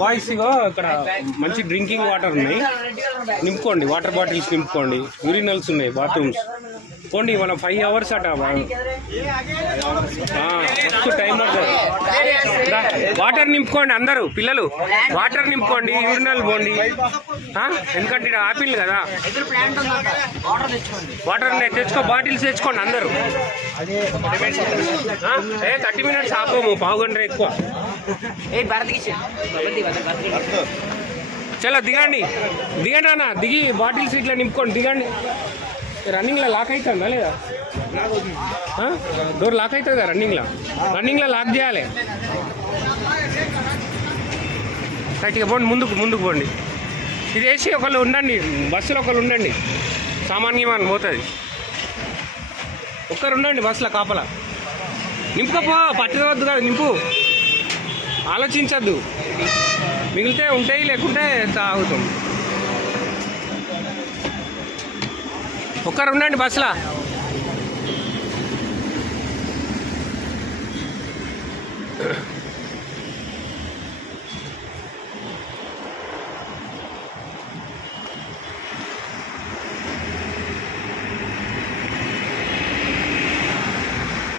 Boys ఇగో ఇక్కడ మంచి drinking water ఉన్నాయి, నింపుకోండి. వాటర్ బాటిల్స్ నింపుకోండి. యూరినల్స్ ఉన్నాయి, బాత్రూమ్స్. పోండి, మన 5 hours అట. మస్తు టైం పడుతుంది. వాటర్ నింపుకోండి అందరూ, పిల్లలు వాటర్ నింపుకోండి, యూరినల్ పోండి. ఎందుకంటే ఇక్కడ ఆపిల్ కదా, వాటర్ తెచ్చుకో, బాటిల్స్ తెచ్చుకోండి అందరూ. 30 minutes ఆపము, పావు గంట ఎక్కువ. చలో దిగండి, దిగండి అన్న, దిగి బాటిల్స్ ఇట్లా నింపుకోండి, దిగండి. రన్నింగ్లో లాక్ అవుతుందా లేదా? డోర్ లాక్ అవుతుంది కదా రన్నింగ్లో లాక్ చేయాలి. గట్టిగా పోండి, ముందుకు పోండి. ఇది వేసి ఒకళ్ళు ఉండండి, బస్సులో ఒకళ్ళు ఉండండి, సామాన్యమానం పోతుంది. ఒక్కరు ఉండండి బస్సులో కాపలా. నింపుకపో, పట్టుకోవద్దు కదా, నింపు. ఆలోచించద్దు, మిగిలితే ఉంటాయి, లేకుంటే తాగుతాం. ఒక్కరు ఉండండి బస్సులో.